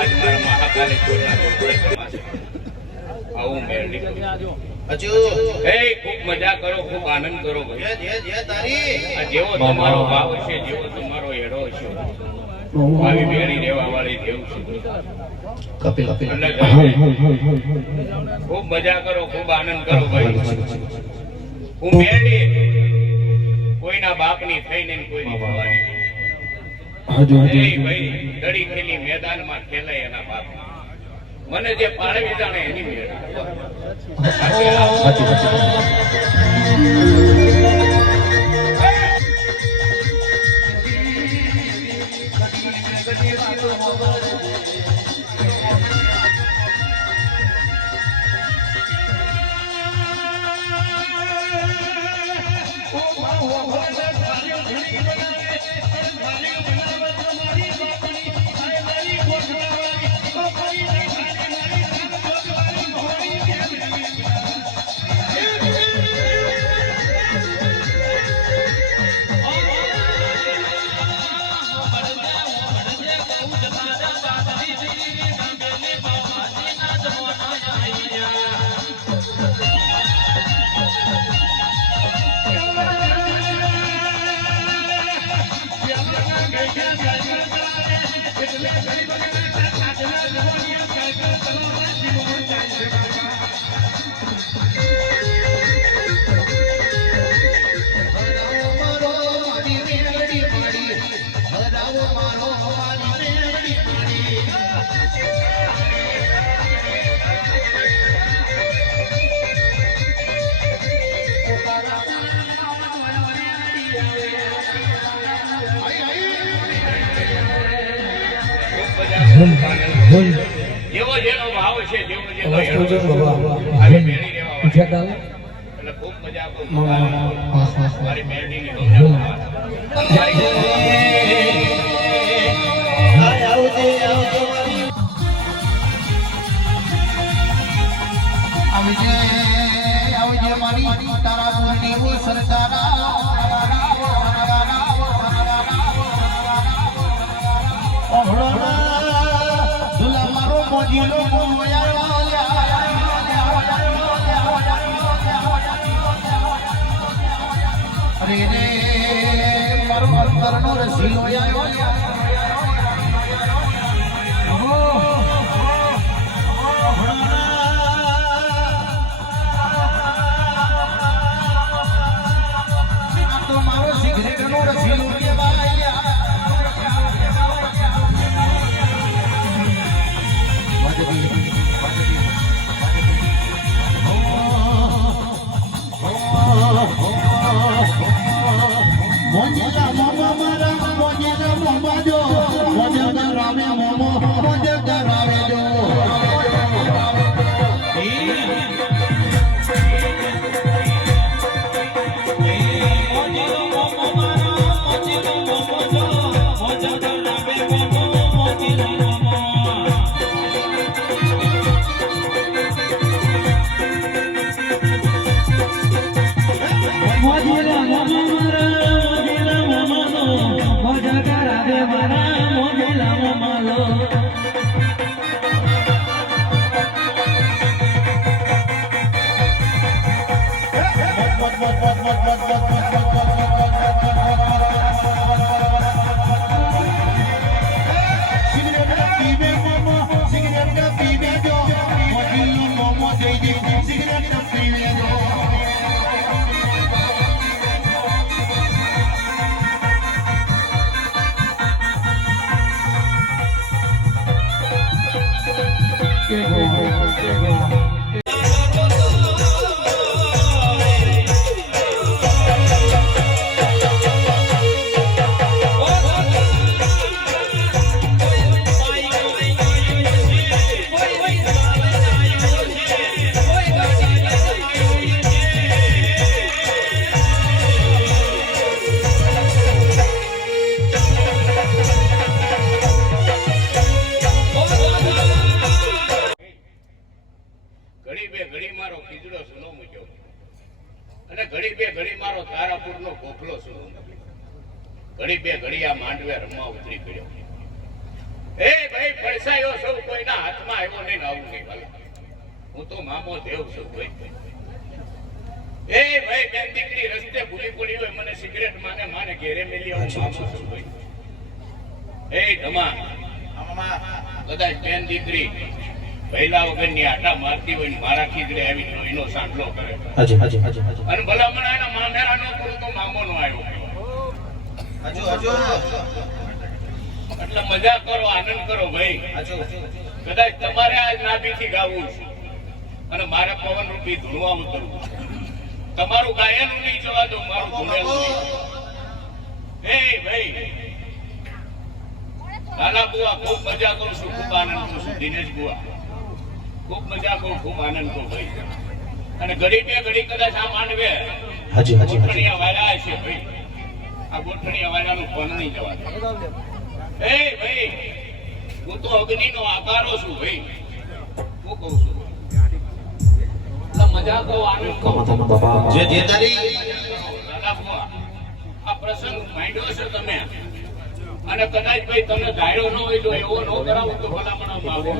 आज मारा महाकालेश्वरना आવું મેરડી અજુ એ ખૂબ મજા કરો ખૂબ આનંદ કરો ભાઈ જે તારી આ જેવો તમારો ભાવ છે જેવો તમારો હેડો છે આવી મેળી રેવા વાળી દેવ છે કપિલ ખૂબ મજા કરો ખૂબ આનંદ કરો ભાઈ હું મેરડી કોઈના બાપની થઈને કોઈની થવાની ભાઈ દડી ખેલી મેદાનમાં ખેલાય એના બાપ મને જે પાડવી જાણે એની મેળ જેવો જેનો ભાવ છે જેવો જેનો આવી મેળી રેવા એટલે ખૂબ મજા આવે મારી મેળડીની આવજે મારી તારા પૂર્ણી સરદારા અરે રે મારો અંતરનો રસીલો આવ્યો તો મારો સિગરેટનો રસીલો મોજેલા મામા મારા મોજેલા મામા જો મોજેલા રામે મામા મોજેલા રામે જો ઘડી બે ઘડી મારો તારાપુરનો ગોખલો છું. ઘડી બે ઘડી આ માંડવે રમવા ઉતરી ગયો. એ ભાઈ પડસાયો સૌ કોઈના હાથમાં આવ્યો નહીં, આવું નહીં ભાઈ. હું તો મામો દેવ છું ભાઈ. એ ભાઈ બેન દીકરી રસ્તે ભૂલી પડી હોય, મને સિગરેટ માને ઘેરે મેલી આવું મામો છું ભાઈ. એ ધમા કદાચ બેન દીકરી પહેલા વગરની આટા મારતી હોય ને મારા ખીજડે આવી એનો સાંભળો કરે અને ભલામણ એના મામેરાનો પૂરો તો મામો નો આવ્યો. એટલે મજા કરો, આનંદ કરો ભાઈ. કદાચ તમારે આજ નાભીથી ગાવું છે અને મારે પવન રૂપી ધૂણવા ઉતરવું. તમારું ગાયનું નહીં જવા દો, મારું ધૂણેલું નહીં. એ ભાઈ લાલા બુઆ ખૂબ મજા કરું છું, ખૂબ આનંદ કરું છું. દિનેશ બુઆ ખૂબ મજા કરું, ખૂબ આનંદ કરું ભાઈ. અને ઘડી બે ઘડી કદાચ આ માંડવે ગોઠણીયા વાળા છે ભાઈ. આ ગોઠણીયા વાળાનું ફોન નહીં જવા દે. એ ભાઈ હું તો અગ્નિનો આકારો છું ભાઈ. હું કહું છું મજા કહો, આનંદ કહો. લાલા બુઆ આ પ્રસંગ માંડ્યો છે તમે, અને કદાચ ભાઈ તમને ધાર્યો ન હોય તો એવો ન કરાવો તો ભલામણ બાબો.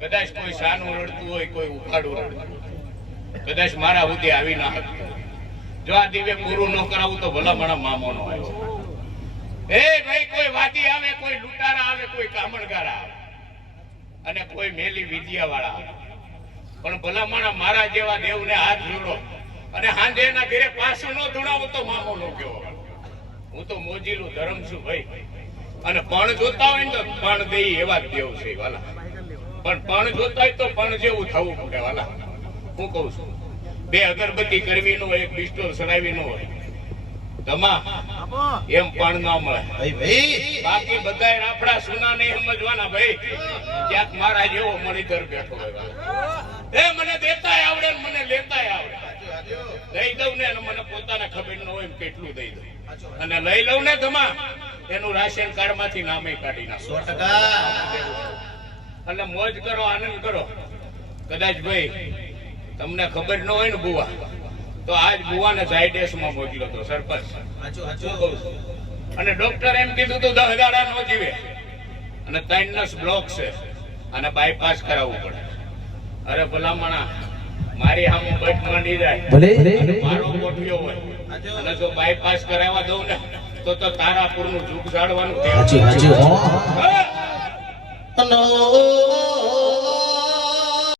કદાચ કોઈ સાનું રડતું હોય, કોઈ ઉફાડું રડતું, કદાચ મારા સુધી આવી ના હતું. જો આ દિવે પૂરું ન કરાવું તો ભલા મારા મામો નો આવ્યો. એ ભાઈ કોઈ વાદી આવે, કોઈ લૂંટારા આવે, કોઈ કામણગાર આવે, અને કોઈ મેલી વિદ્યા વાળા, પણ ભલામણ મારા જેવા દેવને હાથ જોડો અને હાંજે એના ઘરે પાછું ન ધૂણાવો તો મામો નો કહેવો. હું તો મોજીલું ધર્મ છું ભાઈ, અને પણ જોતા હોય ને તો પણ દઈ એવા જ દેવ છે વાલા, પણ જોતા હોય તો પણ જેવું થવું પડે વાલા. હું કઉ છું, બે અગરબત્તી કરવી ન હોય, એક પિસ્તોલ સડાવી ન હોય, ધમા એમ પણ ન મળે બાકી બધા રાફડા સુના નહીં સમજવાના ભાઈ. ક્યાંક મારા જેવો મણીધર બેઠો હોય, એ મને દેતાય આવડે ને મને લેતાય આવડે. દઈ દઉં ને મને પોતાને ખબર ન હોય કેટલું દઈ દઉં, અને લઈ લઉં ને ધમા એનું રાશન કાર્ડ માંથી નામે કાઢી નાખો. એટલે મોજ કરો, આનંદ કરો. કદાચ ભાઈ તમને ખબર ન હોય ને બુવા, તો આજ બુવાને ઝાયડેસ માં મોકલ્યો તો સરપંચ. અને ડોક્ટર એમ કીધું તું 10 દાડા નો જીવે, અને 3 નસ બ્લોક છે અને બાયપાસ કરાવવું પડે. અરે ભલામણા મારી સામે બટ માંડી જાય, મારો ગોઠવ્યો હોય અને જો બાયપાસ કરાવવા દઉં ને તો તારાપુર નું જુગ જાળવાનું.